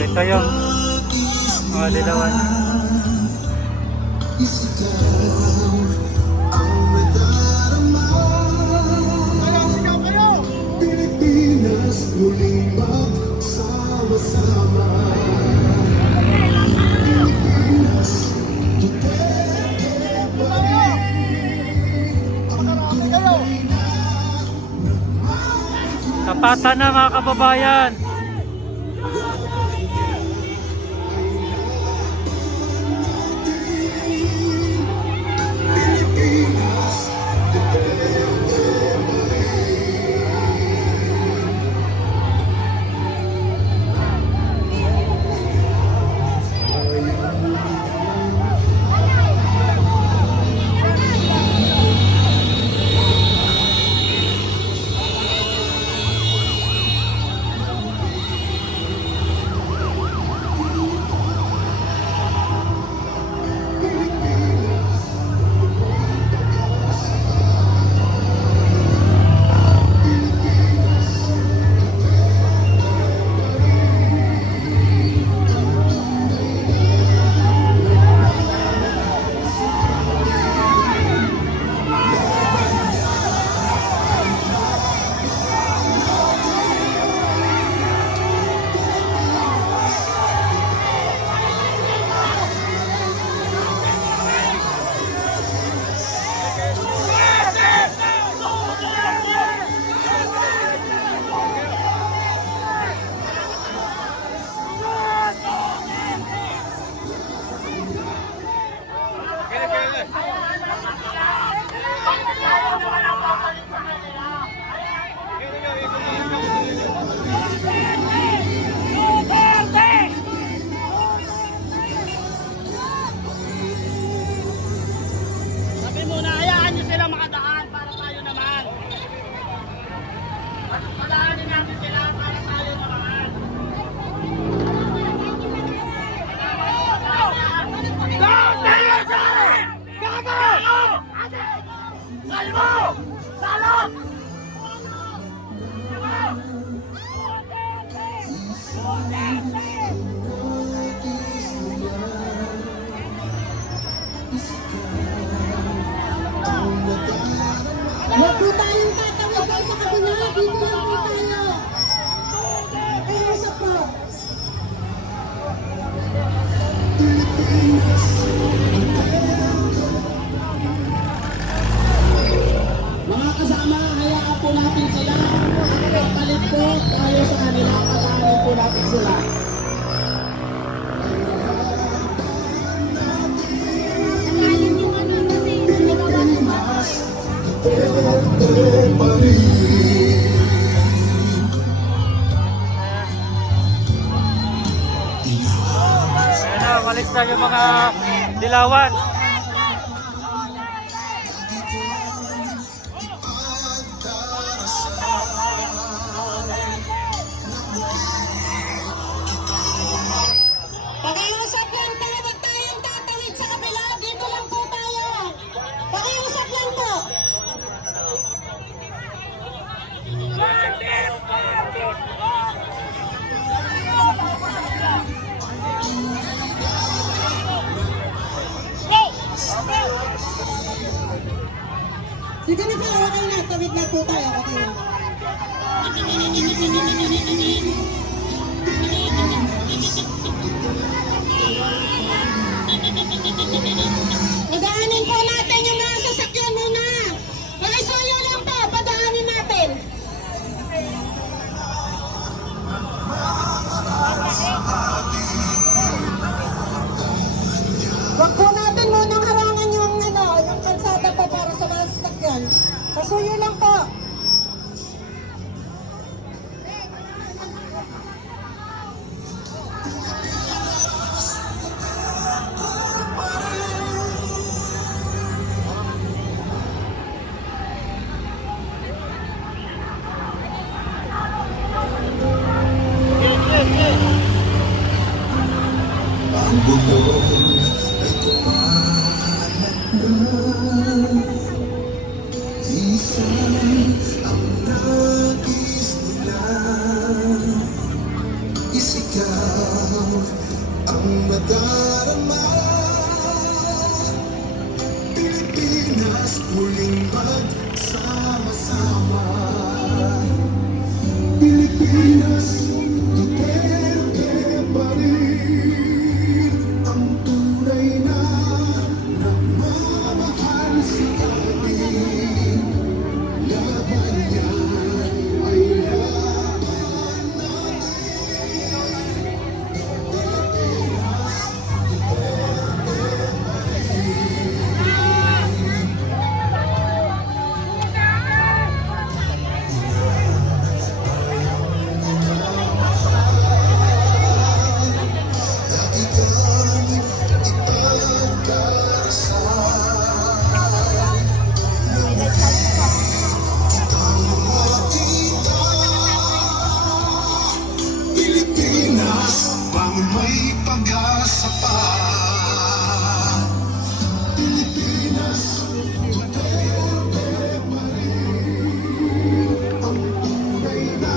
Ito yung mga dilawan. Pilipinas, muling magsama-sama. Pilipinas, Tapatan na mga kababayan. Sabi muna, hayaan nyo sila makadaan para tayo naman. Padaanin natin sila para tayo naman. Go! Tayo sa akin! Gago! Salmo! Salot! Huwag po tayong tatawid kayo sa kabila. Dito lang po tayo. Kayo sa po. mga kasama, hayaan po natin sila. Papalit po tayo sa kanila. Patahanin po natin sila. Ayan na, malis na yung mga dilawan. Pakiusap lang po. Huwag tayong tatawid sa kabila. Dito lang po tayo. Pakiusap lang po. Sige na po. Okay na. Tawid na po tayo. Okay na. Padaanin po natin yung mga sasakyan muna. Pakisuyo lang po. Padaanin natin. Wag po natin munang harangan yung kalsada po para sa mga sasakyan. Pasuyo lang po. Isip ikaw ang madarama. Pilipinas, muling magsama-sama. Pilipinas, Duterte pa rin ang tunay na nagmamahal sa atin. Laban yan ay laban natin. Pilipinas, pang may pag-asa pa. Pilipinas, Duterte pa rin ang tunay na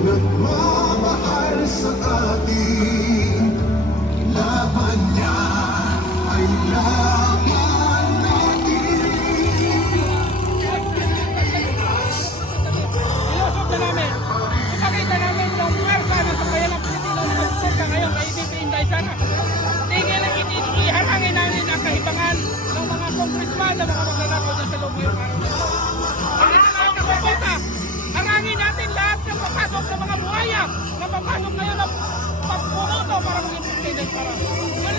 nagmamahal sa atin. Laban niya ay laban natin. Ilusog na namin. Ipakita namin yung pwersa na sa bayan ng Pilipino na nagpunta ngayon kay EDP Inday Sara. Tingin ang iharangin namin ang kahibangan ng mga congressman na mga magnanakaw dyan sa loob ngayong araw na ito. Ang lahat na pupunta, harangin natin lahat ng papasok ng mga buhaya na papasok ngayon ng pagpumoto para maging president para. Yun